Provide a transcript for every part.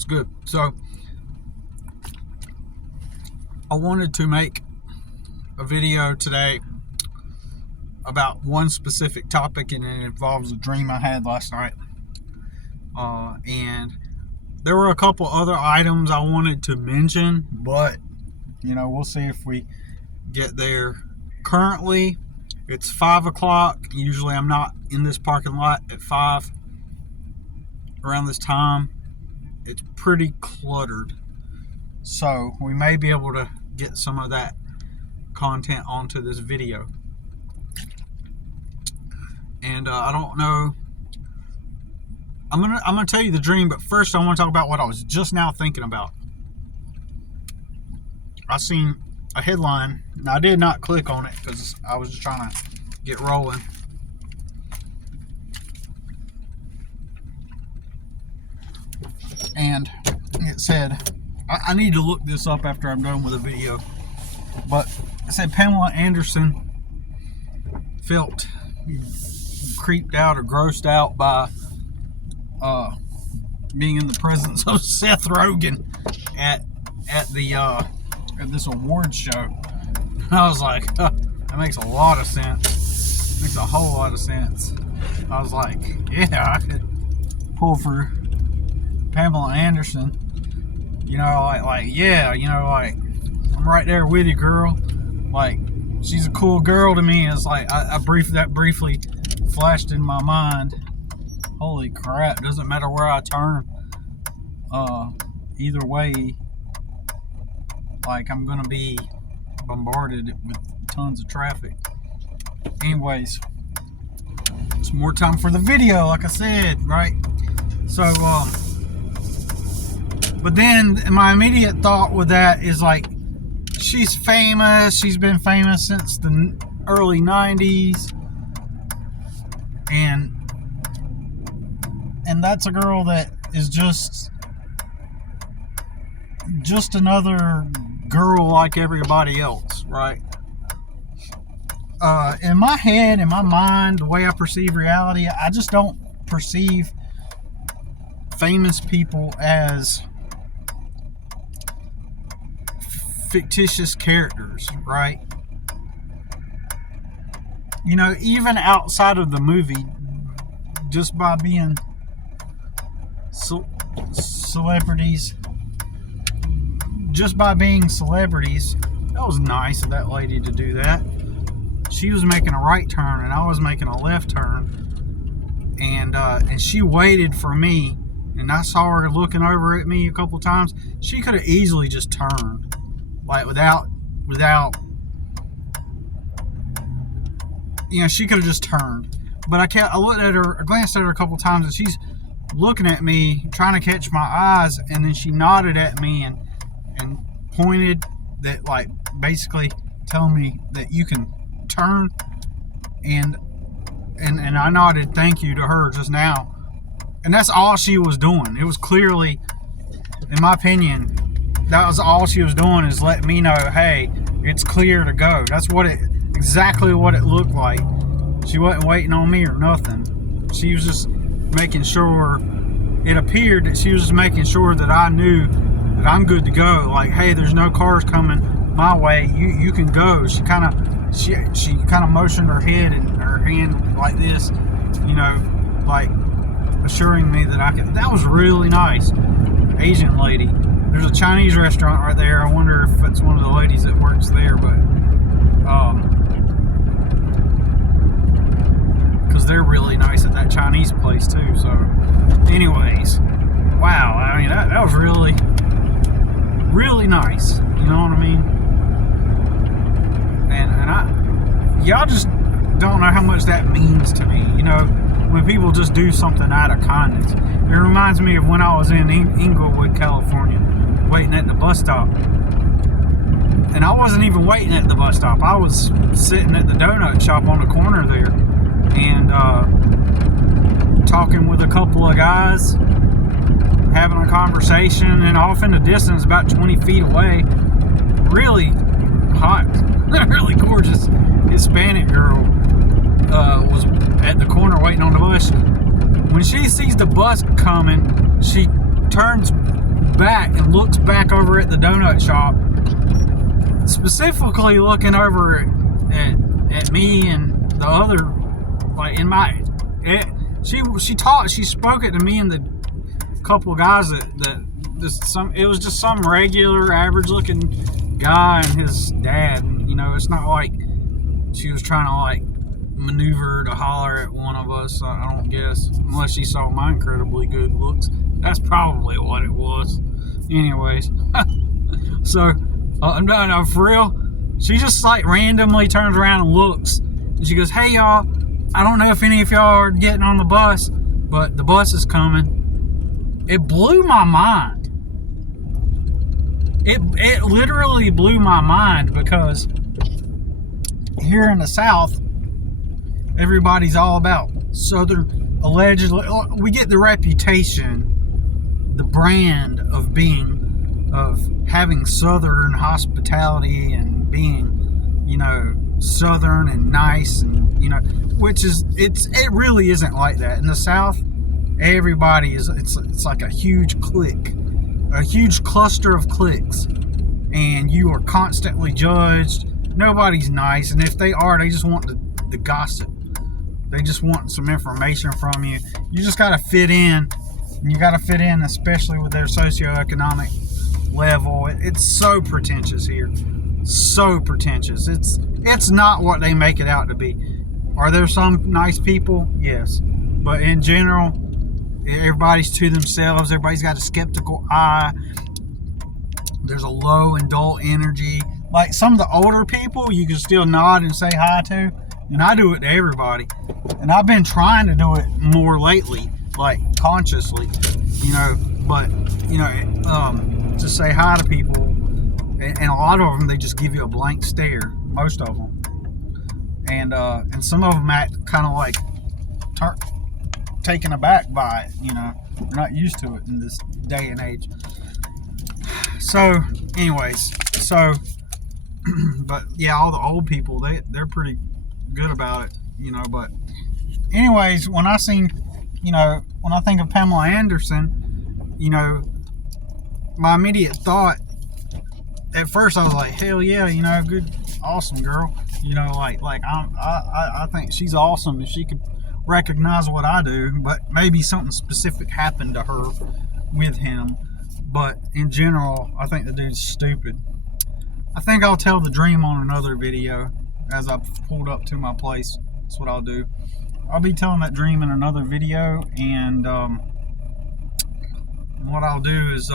It's good. So I wanted to make a video today about one specific topic, and it involves a dream I had last night. And there were a couple other items I wanted to mention, but we'll see if we get there. Currently, it's 5 o'clock. Usually I'm not in this parking lot at 5 around this time. It's pretty cluttered, so we may be able to get some of that content onto this video. And I don't know, I'm gonna tell you the dream, but first I want to talk about what I was just now thinking about. I seen a headline. Now, I did not click on it because I was just trying to get rolling. And it said, I need to look this up after I'm done with the video, but it said Pamela Anderson felt creeped out or grossed out by being in the presence of Seth Rogen at this awards show. I was like, that makes a lot of sense. Makes a whole lot of sense. I was like, yeah, I could pull for Pamela Anderson. I'm right there with you, girl. Like, she's a cool girl to me. It's like that briefly flashed in my mind. Holy crap! Doesn't matter where I turn. Either way, like, I'm gonna be bombarded with tons of traffic. Anyways, it's more time for the video, like I said, right? So, but then my immediate thought with that is, like, she's famous. She's been famous since the early 90s. And that's a girl that is just another girl like everybody else, right? In my head, in my mind, the way I perceive reality, I just don't perceive famous people as fictitious characters, right? Even outside of the movie, just by being celebrities, that was nice of that lady to do that. She was making a right turn and I was making a left turn, and she waited for me, and I saw her looking over at me a couple times. She could have easily just turned, like, without she could have just turned. But I looked at her, I glanced at her a couple times, and she's looking at me, trying to catch my eyes, and then she nodded at me and pointed, that, like, basically telling me that you can turn, and I nodded thank you to her just now, and that's all she was doing. It was clearly, in my opinion, that was all she was doing, is letting me know, hey, it's clear to go. That's exactly what it looked like. She wasn't waiting on me or nothing. She was just making sure, it appeared that she was just making sure that I knew that I'm good to go. Like, hey, there's no cars coming my way. You can go. She kind of motioned her head and her hand like this, like assuring me that I could. That was really nice. Asian lady. There's a Chinese restaurant right there. I wonder if it's one of the ladies that works there, but because they're really nice at that Chinese place too. So, anyways, wow. I mean, that was really, really nice. You know what I mean? And y'all just don't know how much that means to me. When people just do something out of kindness. It reminds me of when I was in Inglewood, California, waiting at the bus stop. And I wasn't even waiting at the bus stop. I was sitting at the donut shop on the corner there, and talking with a couple of guys, having a conversation, and off in the distance, about 20 feet away, really hot, really gorgeous Hispanic girl was at the corner waiting on the bus. When she sees the bus coming, she turns back and looks back over at the donut shop, specifically looking over at me and the other, like in my, she spoke it to me and the couple of guys that it was just some regular average looking guy and his dad. You know, it's not like she was trying to like maneuver to holler at one of us. I don't guess, unless she saw my incredibly good looks. That's probably what it was. Anyways, so no, for real, she just like randomly turns around and looks, and she goes, "Hey y'all, I don't know if any of y'all are getting on the bus, but the bus is coming." It blew my mind. It literally blew my mind, because here in the South, everybody's all about Southern. Allegedly, we get the reputation, the brand of having Southern hospitality and being, you know, Southern and nice, and you know, which is it really isn't like that in the South. Everybody is, it's like a huge clique, a huge cluster of cliques, and you are constantly judged. Nobody's nice, and if they are, they just want the gossip. They just want some information from you. You just got to fit in. And you got to fit in, especially with their socioeconomic level. It's so pretentious here. So pretentious. It's not what they make it out to be. Are there some nice people? Yes. But in general, everybody's to themselves. Everybody's got a skeptical eye. There's a low and dull energy. Like some of the older people, you can still nod and say hi to. And I do it to everybody. And I've been trying to do it more lately, like consciously, you know. But, you know, just say hi to people. And a lot of them, they just give you a blank stare. Most of them. And some of them act kind of like taken aback by it, you know. They're not used to it in this day and age. So, anyways, but yeah, all the old people, they're pretty good about it, you know. But anyways, when I think of Pamela Anderson, you know, my immediate thought at first, I was like, hell yeah, you know, good, awesome girl, you know, like I think she's awesome if she could recognize what I do. But maybe something specific happened to her with him. But in general, I think the dude's stupid. I think I'll tell the dream on another video as I pulled up to my place. That's what I'll do. I'll be telling that dream in another video, and what I'll do is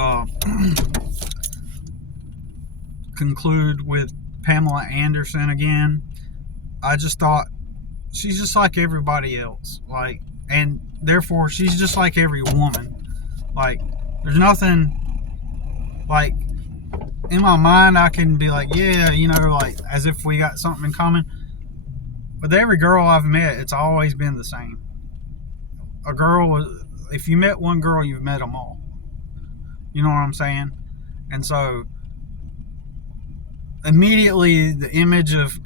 conclude with Pamela Anderson again. I just thought she's just like everybody else, like, and therefore she's just like every woman. Like, there's nothing, like, in my mind I can be like, yeah, you know, like as if we got something in common. With every girl I've met, it's always been the same. If you met one girl, you've met them all. You know what I'm saying? And so immediately the image of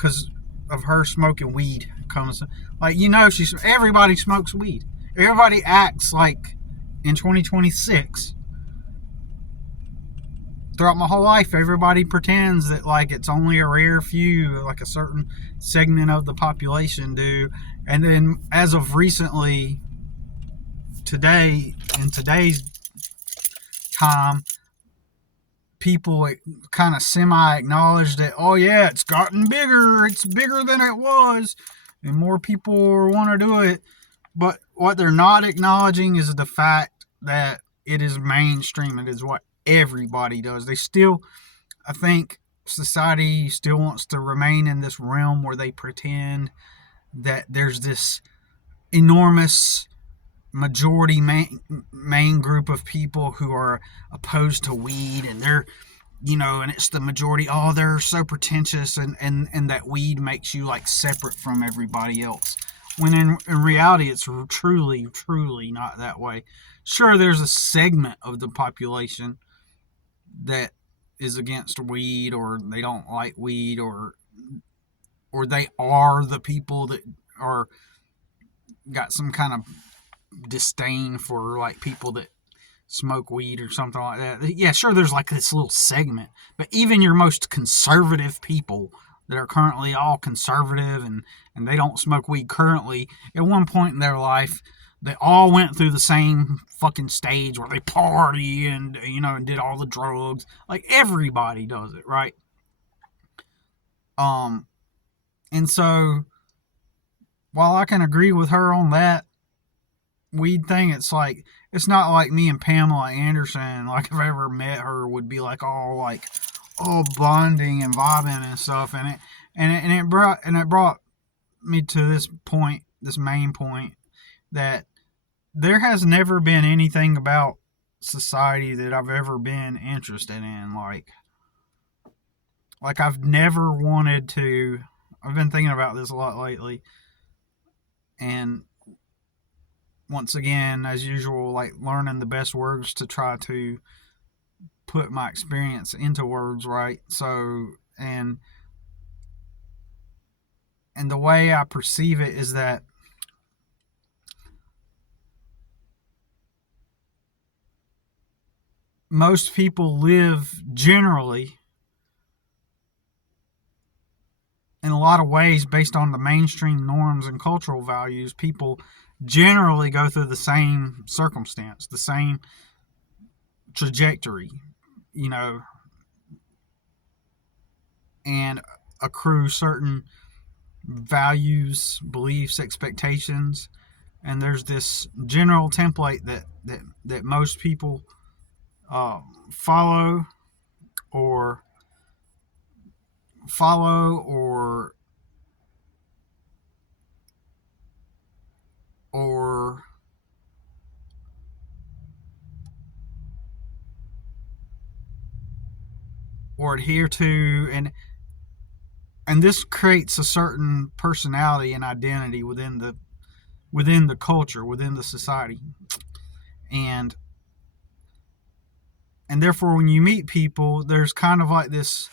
her smoking weed comes, like, you know, everybody smokes weed. Everybody acts like in 2026. Throughout my whole life, everybody pretends that like it's only a rare few, like a certain segment of the population do. And then as of recently, in today's time, people kind of semi-acknowledge that, oh yeah, it's gotten bigger, it's bigger than it was, and more people want to do it. But what they're not acknowledging is the fact that it is mainstream. It is what everybody does. I think society still wants to remain in this realm where they pretend that there's this enormous majority main group of people who are opposed to weed, and they're, you know, and it's the majority, oh, they're so pretentious, and that weed makes you like separate from everybody else, when in reality it's truly not that way. Sure, there's a segment of the population that is against weed, or they don't like weed, or they are the people that are got some kind of disdain for like people that smoke weed or something like that. Yeah, sure, there's like this little segment, but even your most conservative people that are currently all conservative and they don't smoke weed currently, at one point in their life, they all went through the same fucking stage where they party and, and did all the drugs. Like, everybody does it, right? Um, and so, while I can agree with her on that weed thing, it's not like me and Pamela Anderson, like, if I ever met her, would be like all bonding and vibing and stuff. And it brought me to this main point, that there has never been anything about society that I've ever been interested in. Like I've never wanted to. I've been thinking about this a lot lately, and once again, as usual, like, learning the best words to try to put my experience into words, right? So, and the way I perceive it is that most people live generally in a lot of ways based on the mainstream norms and cultural values. People generally go through the same circumstance, the same trajectory, you know, and accrue certain values, beliefs, expectations. And there's this general template that most people follow or follow or or adhere to, and this creates a certain personality and identity within the culture, within the society. and and therefore, when you meet people, there's kind of like this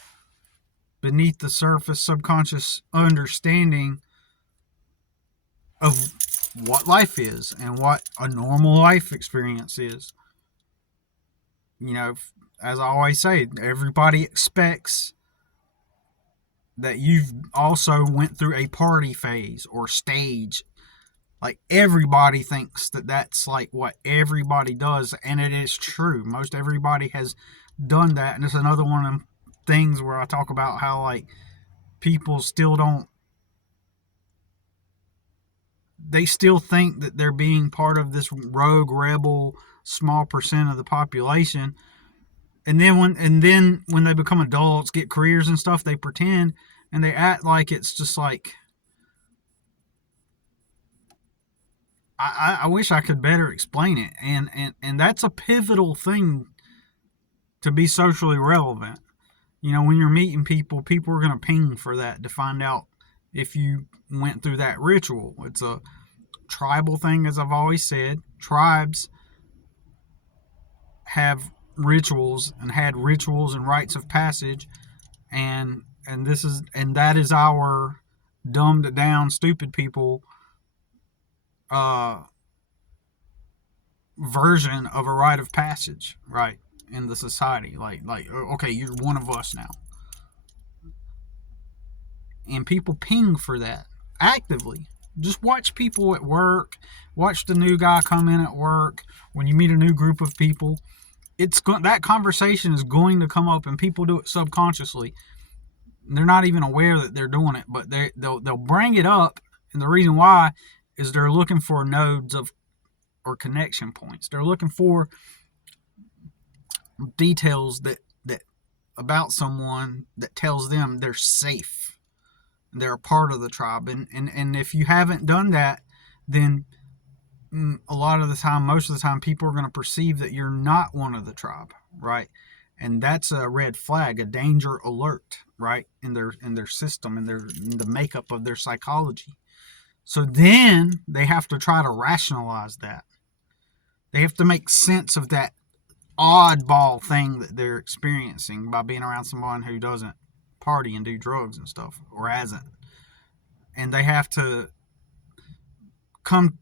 beneath the surface subconscious understanding of what life is and what a normal life experience is. You know, as I always say, everybody expects that you've also went through a party phase or stage. Like, everybody thinks that that's like what everybody does, and it is true. Most everybody has done that, and it's another one of them things where I talk about how, like, people still don't, they still think that they're being part of this rogue rebel small percent of the population. And then when they become adults, get careers and stuff, they pretend and they act like it's just like, I wish I could better explain it. And that's a pivotal thing to be socially relevant. You know, when you're meeting people, people are going to ping for that to find out if you went through that ritual. It's a tribal thing, as I've always said. Tribes have rituals and had rituals and rites of passage, and that is our dumbed down stupid people uh, version of a rite of passage, right, in the society. Like, okay, you're one of us now, and people ping for that actively. Just watch people at work. Watch the new guy come in at work. When you meet a new group of people, that conversation is going to come up, and people do it subconsciously. They're not even aware that they're doing it, but they'll bring it up, and the reason why is they're looking for nodes or connection points. They're looking for details that about someone that tells them they're safe, they're a part of the tribe. And if you haven't done that, then a lot of the time, most of the time, people are going to perceive that you're not one of the tribe, right? And that's a red flag, a danger alert, right, in their system, in the makeup of their psychology. So then they have to try to rationalize that. They have to make sense of that oddball thing that they're experiencing by being around someone who doesn't party and do drugs and stuff, or hasn't. And they have to come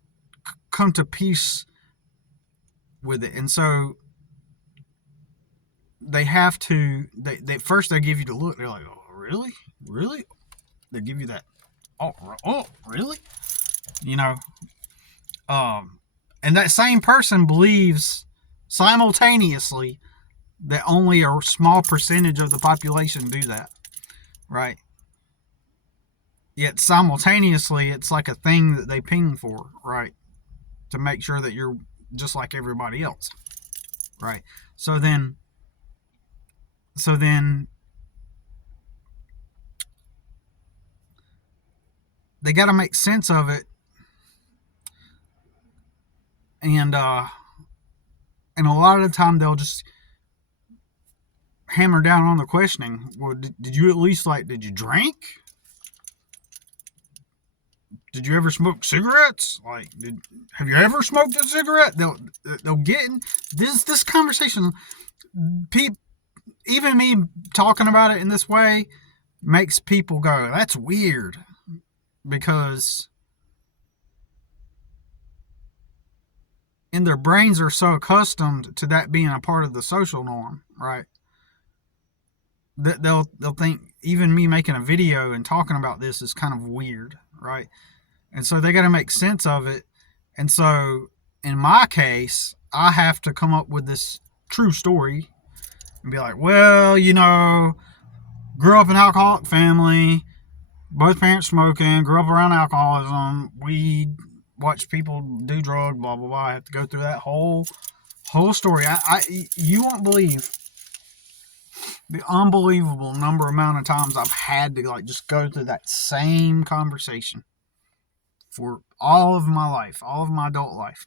to peace with it. And so they have to. They first they give you the look. They're like, oh, really, really. They give you that. Oh, really? You know. And that same person believes simultaneously that only a small percentage of the population do that, right? Yet simultaneously, it's like a thing that they ping for, right? To make sure that you're just like everybody else, right? So then, so then they got to make sense of it, and and a lot of the time they'll just hammer down on the questioning. Well, did you at least did you drink? Did you ever smoke cigarettes? Have you ever smoked a cigarette? They'll get in this conversation. People, even me talking about it in this way makes people go, "That's weird," because in their brains are so accustomed to that being a part of the social norm, right? That they'll think even me making a video and talking about this is kind of weird, right? And so they got to make sense of it. And so in my case, I have to come up with this true story and be like, well, grew up in an alcoholic family, both parents smoking, grew up around alcoholism, weed, watched people do drugs, blah blah blah. I have to go through that whole story. You won't believe the unbelievable amount of times I've had to just go through that same conversation for all of my life, all of my adult life,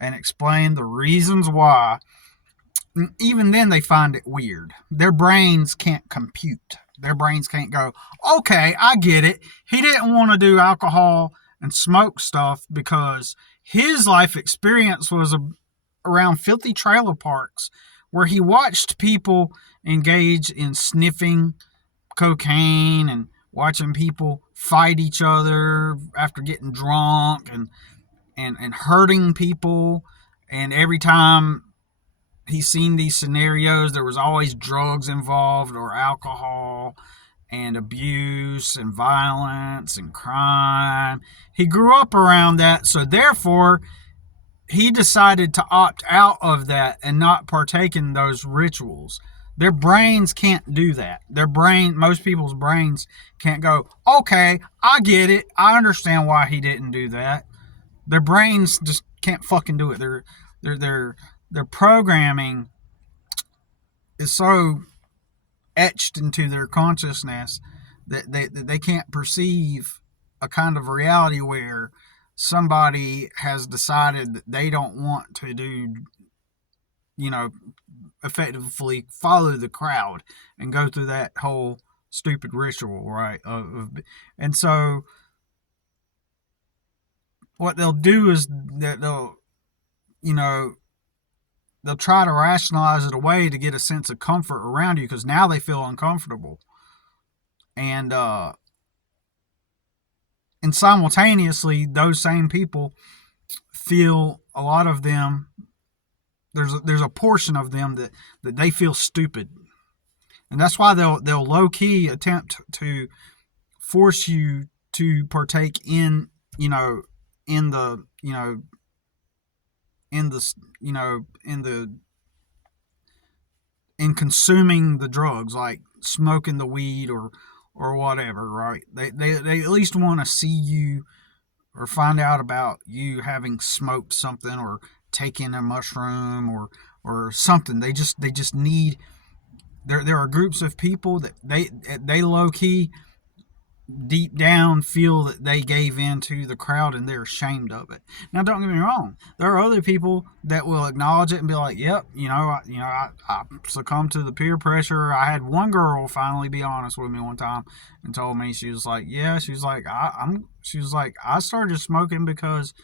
and explain the reasons why. Even then, they find it weird. Their brains can't compute. Their brains can't go, okay, I get it. He didn't want to do alcohol and smoke stuff because his life experience was around filthy trailer parks where he watched people engage in sniffing cocaine and watching people fight each other after getting drunk and hurting people. And every time he's seen these scenarios, there was always drugs involved or alcohol and abuse and violence and crime. He grew up around that, so therefore he decided to opt out of that and not partake in those rituals. Their brains can't do that. Most people's brains can't go, okay, I get it. I understand why he didn't do that. Their brains just can't fucking do it. Their programming is so etched into their consciousness that they can't perceive a kind of reality where somebody has decided that they don't want to do, effectively follow the crowd and go through that whole stupid ritual, right? And so what they'll do is that they'll try to rationalize it away to get a sense of comfort around you because now they feel uncomfortable. And simultaneously, those same people feel, a lot of them, there's a portion of them that they feel stupid. And that's why they'll low-key attempt to force you to partake in the in consuming the drugs, like smoking the weed or whatever, right? They at least want to see you or find out about you having smoked something or taken a mushroom or something. They just need. There are groups of people that they low key deep down feel that they gave in to the crowd and they're ashamed of it. Now, don't get me wrong. There are other people that will acknowledge it and be like, "Yep, I succumbed to the peer pressure." I had one girl finally be honest with me one time and told me, she was like, "Yeah," she was like, "I started smoking because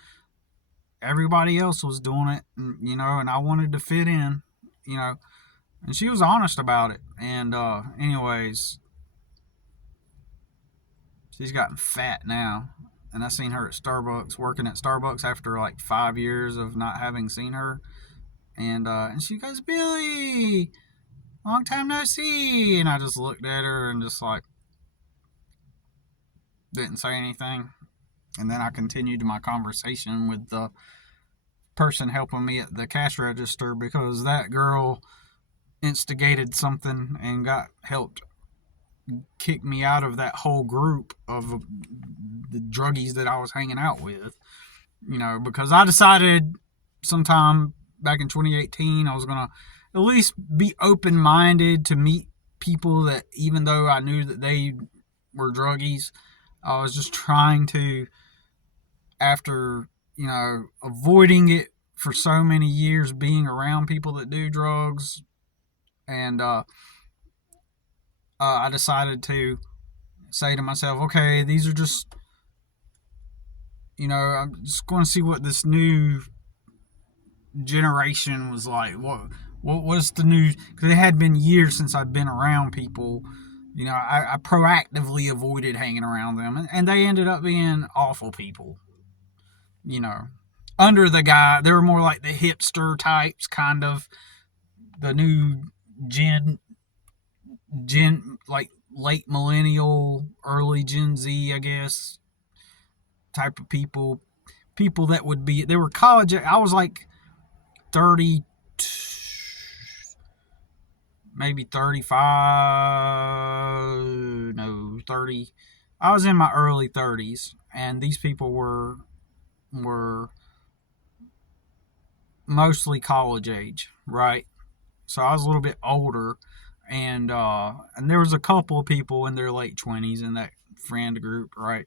everybody else was doing it, and I wanted to fit in, And she was honest about it. And anyways, she's gotten fat now. And I seen her at Starbucks, working at Starbucks after 5 years of not having seen her. And she goes, "Billy, long time no see. And I just looked at her and just like didn't say anything. And then I continued my conversation with the person helping me at the cash register because that girl instigated something and got helped kick me out of that whole group of the druggies that I was hanging out with. Because I decided sometime back in 2018 I was going to at least be open minded to meet people that, even though I knew that they were druggies, I was just trying to, after, avoiding it for so many years, being around people that do drugs. And I decided to say to myself, okay, these are just, I'm just going to see what this new generation was like. What was the new? Because it had been years since I'd been around people. I proactively avoided hanging around them, and they ended up being awful people. Under the guy, they were more like the hipster types, kind of the new gen, like late millennial, early Gen Z, I guess, type of people. People that would be, they were college. I was like 30, maybe 35, no, 30. I was in my early 30s, and these people were mostly college age, right? So I was a little bit older, and there was a couple of people in their late 20s in that friend group, right?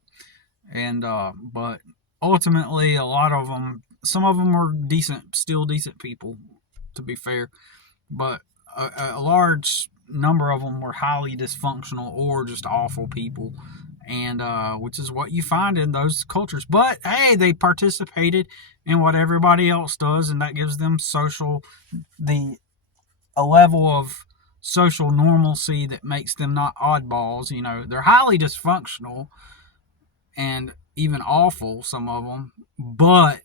And but ultimately, a lot of them, some of them were decent, still decent people, to be fair, but a large number of them were highly dysfunctional or just awful people, and which is what you find in those cultures. But hey, they participated in what everybody else does, and that gives them a level of social normalcy that makes them not oddballs. They're highly dysfunctional and even awful, some of them, but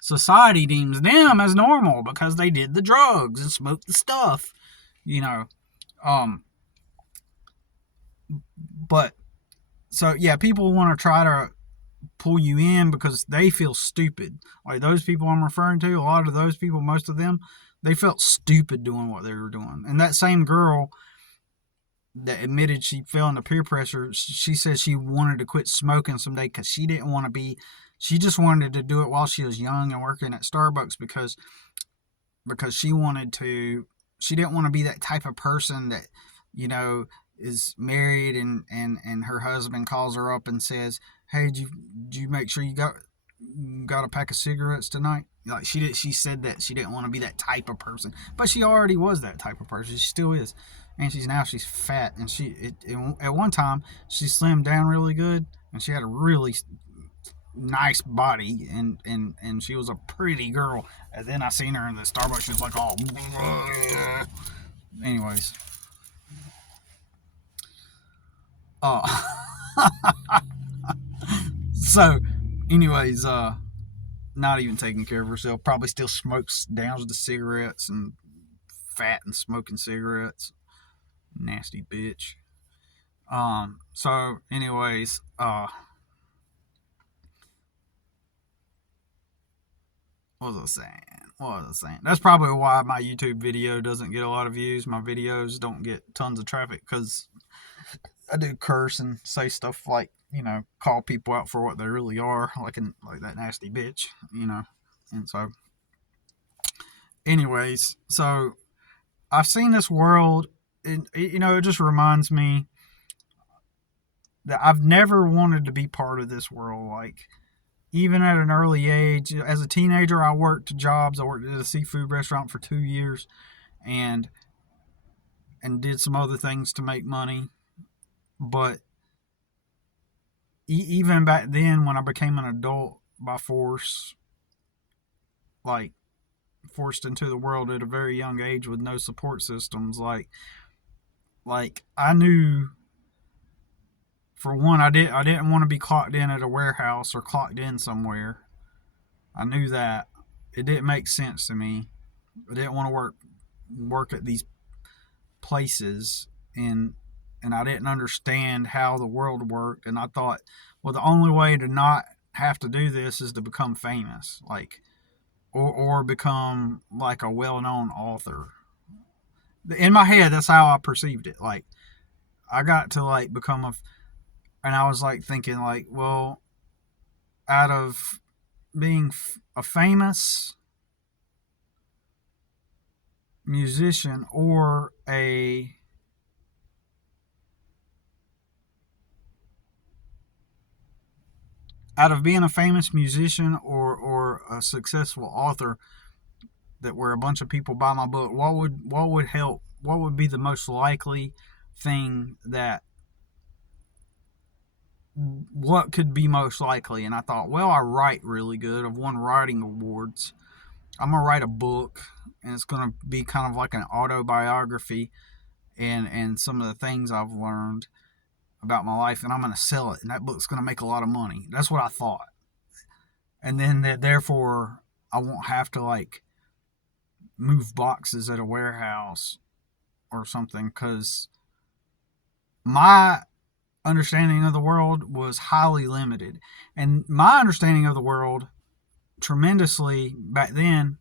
society deems them as normal because they did the drugs and smoked the stuff, you know. Um, but so yeah, people want to try to pull you in because they feel stupid. Like those people I'm referring to, a lot of those people, most of them, they felt stupid doing what they were doing. And that same girl that admitted she fell into peer pressure, she said she wanted to quit smoking someday because she didn't want to be, she just wanted to do it while she was young and working at Starbucks because she didn't want to be that type of person that, is married and her husband calls her up and says, hey, did you make sure you got a pack of cigarettes tonight? Like she said that she didn't want to be that type of person, but she already was that type of person. She still is, and she's fat, and at one time she slimmed down really good, and she had a really nice body, and she was a pretty girl. And then I seen her in the Starbucks. She was like, oh, anyways. Oh, so, anyways, not even taking care of herself. Probably still smokes, downs the cigarettes, and fat and smoking cigarettes. Nasty bitch. So, anyways, what was I saying? That's probably why my YouTube video doesn't get a lot of views. My videos don't get tons of traffic because I do curse and say stuff like, call people out for what they really are, like that nasty bitch, And so, anyways, so I've seen this world, and it just reminds me that I've never wanted to be part of this world. Like, even at an early age, as a teenager, I worked jobs. I worked at a seafood restaurant for 2 years, and did some other things to make money. But even back then, when I became an adult by force, like forced into the world at a very young age with no support systems, like I knew, for one, I didn't want to be clocked in at a warehouse or clocked in somewhere. I knew that it didn't make sense to me. I didn't want to work at these places, and I didn't understand how the world worked, and I thought, well, the only way to not have to do this is to become famous, like, or become like a well-known author. In my head, that's how I perceived it. Like, I got to like become and I was like thinking like, well, out of being a famous musician or out of being a famous musician or a successful author, that where a bunch of people buy my book, what would help? What would be the most likely thing that what could be most likely? And I thought, well, I write really good. I've won writing awards. I'm gonna write a book, and it's gonna be kind of like an autobiography, and some of the things I've learned about my life, and I'm gonna sell it, and that book's gonna make a lot of money. That's what I thought. And then therefore I won't have to like move boxes at a warehouse or something, because my understanding of the world was highly limited, and my understanding of the world tremendously back then,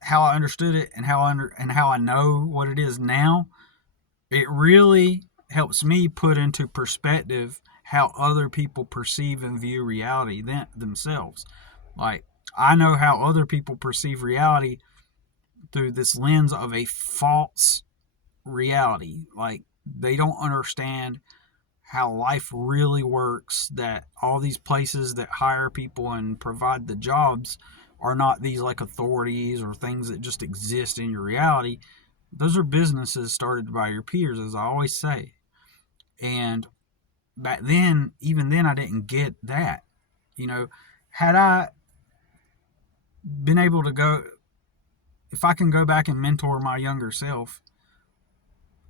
how I understood it and how I know what it is now, it really helps me put into perspective how other people perceive and view reality themselves. Like, I know how other people perceive reality through this lens of a false reality. Like, they don't understand how life really works, that all these places that hire people and provide the jobs are not these like authorities or things that just exist in your reality. Those are businesses started by your peers, as I always say. And back then, even then, I didn't get that. You know, had I been able to go, if I can go back and mentor my younger self,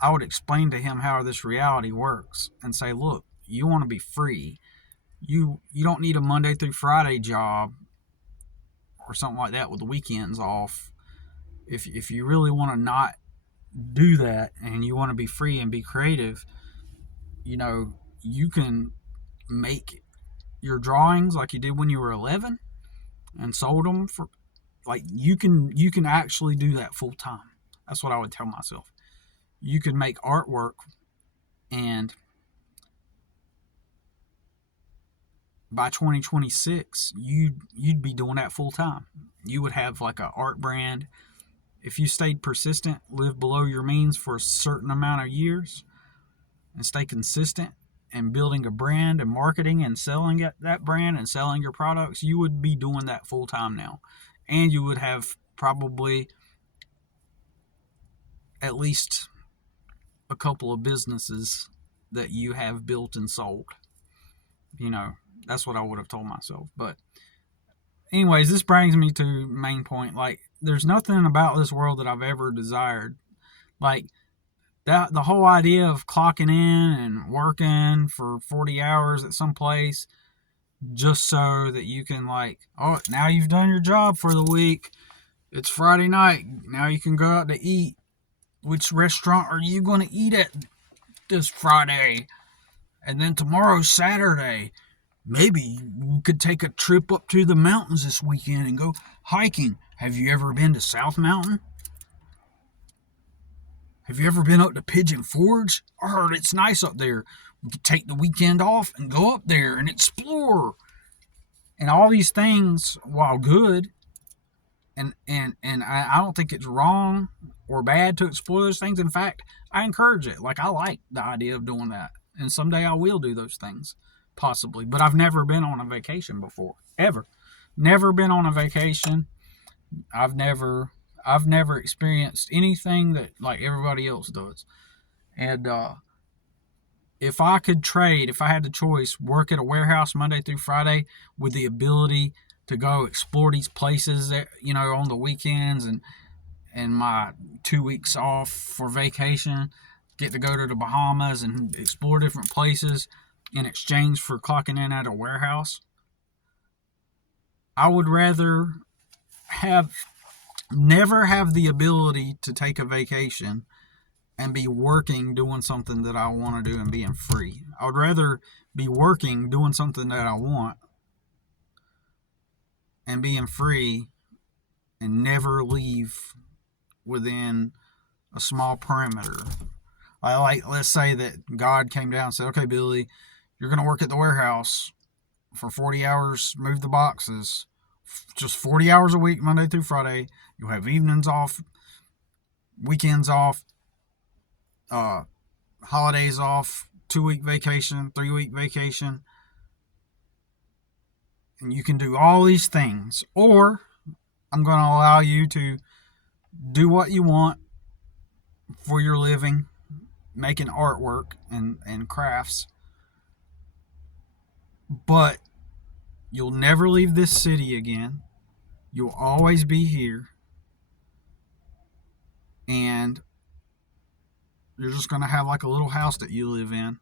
I would explain to him how this reality works and say, look, you want to be free. You don't need a Monday through Friday job or something like that with the weekends off. If you really want to not do that and you want to be free and be creative, you know, you can make your drawings like you did when you were 11 and sold them for, like, you can actually do that full time. That's what I would tell myself. You could make artwork, and by 2026 you'd be doing that full time. You would have like an art brand. If you stayed persistent, live below your means for a certain amount of years, and stay consistent in building a brand and marketing and selling that brand and selling your products, you would be doing that full time now. And you would have probably at least a couple of businesses that you have built and sold. You know, that's what I would have told myself. But anyways, this brings me to main point. Like, there's nothing about this world that I've ever desired. Like, that the whole idea of clocking in and working for 40 hours at some place just so that you can, like, oh, now you've done your job for the week. It's Friday night. Now you can go out to eat. Which restaurant are you going to eat at this Friday? And then tomorrow's Saturday. Maybe you could take a trip up to the mountains this weekend and go hiking. Have you ever been to South Mountain? Have you ever been up to Pigeon Forge? I heard it's nice up there. We could take the weekend off and go up there and explore. And all these things, while good, and I don't think it's wrong or bad to explore those things. In fact, I encourage it. Like, I like the idea of doing that. And someday I will do those things, possibly. But I've never been on a vacation before, ever. Never been on a vacation. I've never experienced anything that like everybody else does. And if I could trade, if I had the choice, work at a warehouse Monday through Friday with the ability to go explore these places that, you know, on the weekends, and my 2 weeks off for vacation, get to go to the Bahamas and explore different places in exchange for clocking in at a warehouse, I would rather have never have the ability to take a vacation and be working doing something that I want to do and being free. I would rather be working doing something that I want and being free and never leave within a small perimeter. Like, let's say that God came down and said, okay, Billy, you're going to work at the warehouse for 40 hours, move the boxes, just 40 hours a week, Monday through Friday. You'll have evenings off, weekends off, holidays off, 2-week vacation, 3-week vacation. And you can do all these things. Or I'm going to allow you to do what you want for your living, making artwork and crafts. But you'll never leave this city again. You'll always be here. And you're just going to have like a little house that you live in.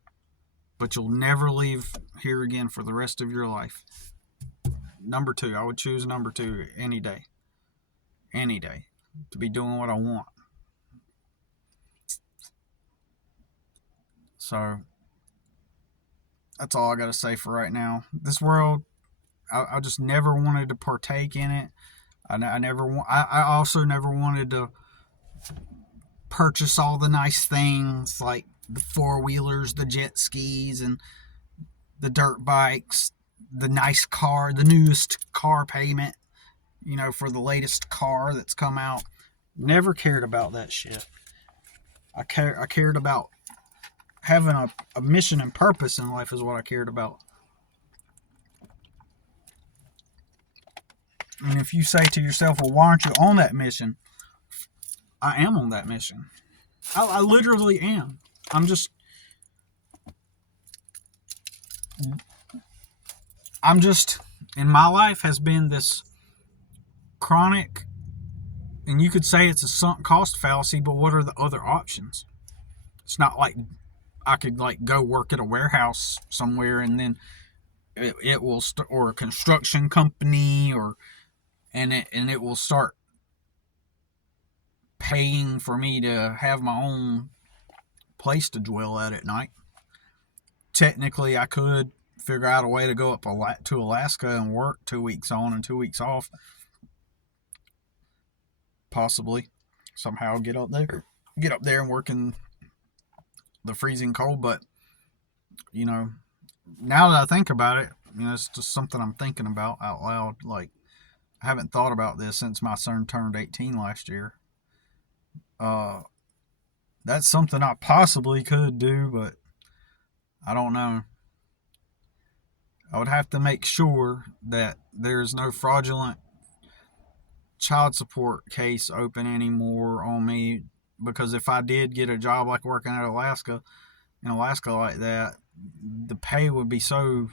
But you'll never leave here again for the rest of your life. Number 2. I would choose number 2 any day. Any day. To be doing what I want. So, that's all I got to say for right now. This world, I just never wanted to partake in it. I also never wanted to purchase all the nice things like the 4-wheelers, the jet skis, and the dirt bikes, the nice car, the newest car payment, for the latest car that's come out. Never cared about that shit. I cared about having a mission and purpose in life is what I cared about. And if you say to yourself, well, why aren't you on that mission? I am on that mission. I literally am. In my life has been this chronic, and you could say it's a sunk cost fallacy, but what are the other options? It's not like I could go work at a warehouse somewhere and then it will or a construction company and it will start paying for me to have my own place to dwell at night. Technically, I could figure out a way to go up to Alaska and work 2 weeks on and 2 weeks off. Possibly. Somehow get up there and work in the freezing cold. But, now that I think about it, it's just something I'm thinking about out loud. Like, I haven't thought about this since my son turned 18 last year. That's something I possibly could do, but I don't know. I would have to make sure that there's no fraudulent child support case open anymore on me, because if I did get a job like working in Alaska like that, the pay would be so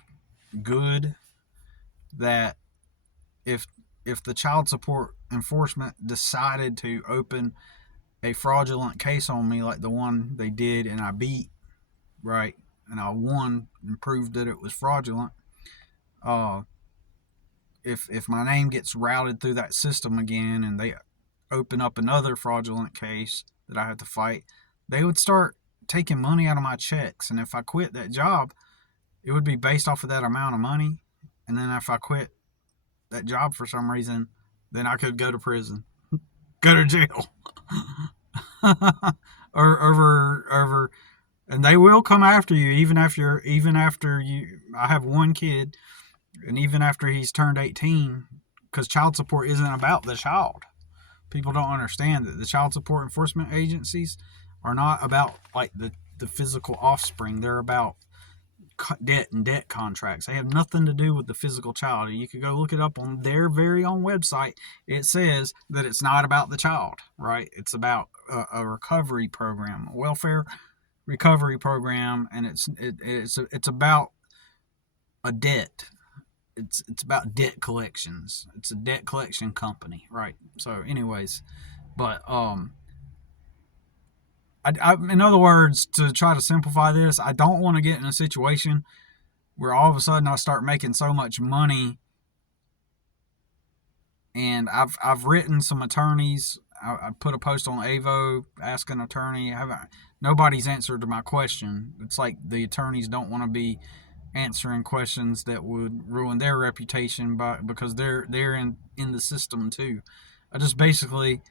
good that if the child support enforcement decided to open a fraudulent case on me like the one they did and I beat, right, and I won and proved that it was fraudulent, if my name gets routed through that system again and they open up another fraudulent case that I have to fight, they would start taking money out of my checks. And if I quit that job, it would be based off of that amount of money. And then if I quit that job for some reason, then I could go to prison, go to jail, or over, and they will come after you even after you. I have one kid, and even after he's turned 18, because child support isn't about the child. People don't understand that the child support enforcement agencies are not about like the physical offspring. They're about debt and debt contracts. They have nothing to do with the physical child. You could go look it up on their very own website. It says that it's not about the child, right? It's about a recovery program, a welfare recovery program, and it's about a debt. It's about debt collections. It's a debt collection company, right? So, anyways, but in other words, to try to simplify this, I don't want to get in a situation where all of a sudden I start making so much money And I've written some attorneys. I put a post on Avo asking an attorney. Nobody's answered to my question. It's like the attorneys don't want to be answering questions that would ruin their reputation because they're in the system too. I just basically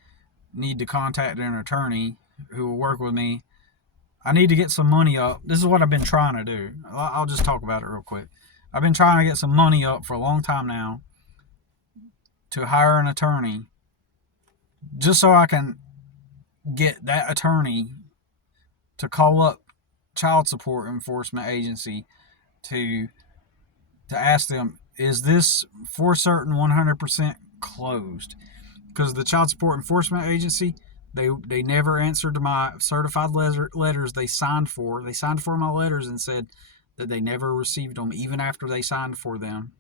need to contact an attorney who will work with me. I need to get some money up. This is what I've been trying to do. I'll just talk about it real quick. I've been trying to get some money up for a long time now to hire an attorney just so I can get that attorney to call up child support enforcement agency to ask them, is this for certain 100% closed? Because the child support enforcement agency, they never answered to my certified letters they signed for. They signed for my letters and said that they never received them, even after they signed for them,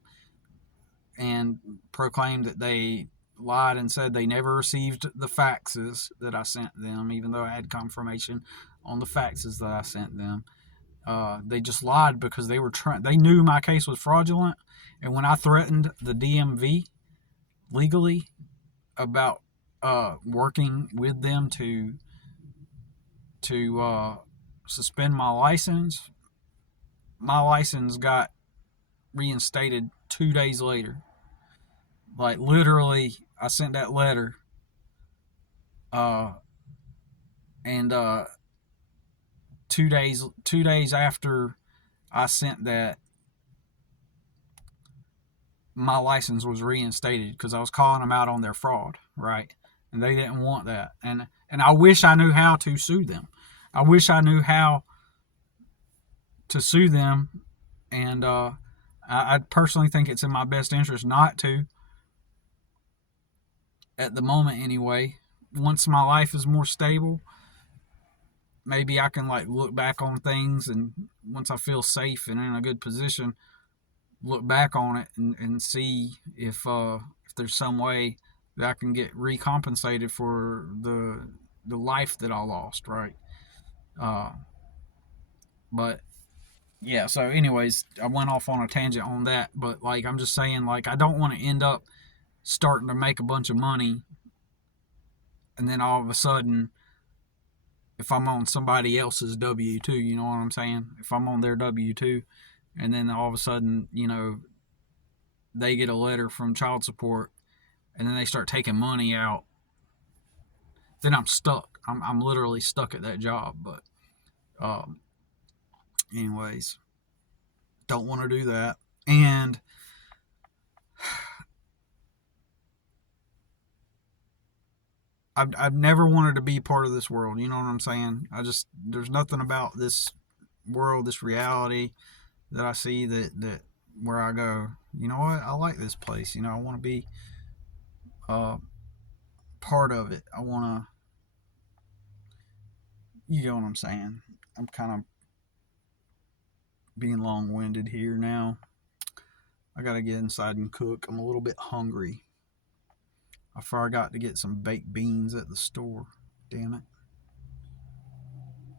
and proclaimed that they lied and said they never received the faxes that I sent them, even though I had confirmation on the faxes that I sent them. They just lied because they knew my case was fraudulent, and when I threatened the DMV legally about working with them to suspend my license got reinstated 2 days later. Like literally, I sent that letter, and 2 days after I sent that, my license was reinstated because I was calling them out on their fraud, right? And they didn't want that. And I wish I knew how to sue them. I wish I knew how to sue them, and I personally think it's in my best interest not to, at the moment anyway. Once my life is more stable, maybe I can like look back on things, and once I feel safe and in a good position, look back on it and see if there's some way that I can get recompensated for the life that I lost, right? Uh, but yeah, so anyways, I went off on a tangent on that, but like I'm just saying, like I don't want to end up starting to make a bunch of money, and then all of a sudden, if I'm on somebody else's W-2, you know what I'm saying? If I'm on their W-2, and then all of a sudden, they get a letter from child support, and then they start taking money out, then I'm stuck. I'm literally stuck at that job. But anyways, don't want to do that. And I've never wanted to be part of this world. You know what I'm saying? There's nothing about this world, this reality that I see that where I go, you know what? I like this place. I want to be part of it. I want to, you know what I'm saying? I'm kind of being long-winded here now. I gotta get inside and cook. I'm a little bit hungry. I forgot to get some baked beans at the store. Damn it.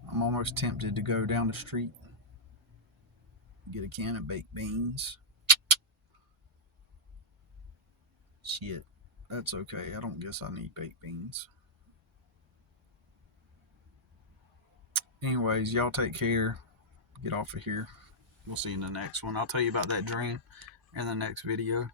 I'm almost tempted to go down the street and get a can of baked beans. Shit. That's okay. I don't guess I need baked beans. Anyways, y'all take care. Get off of here. We'll see you in the next one. I'll tell you about that dream in the next video.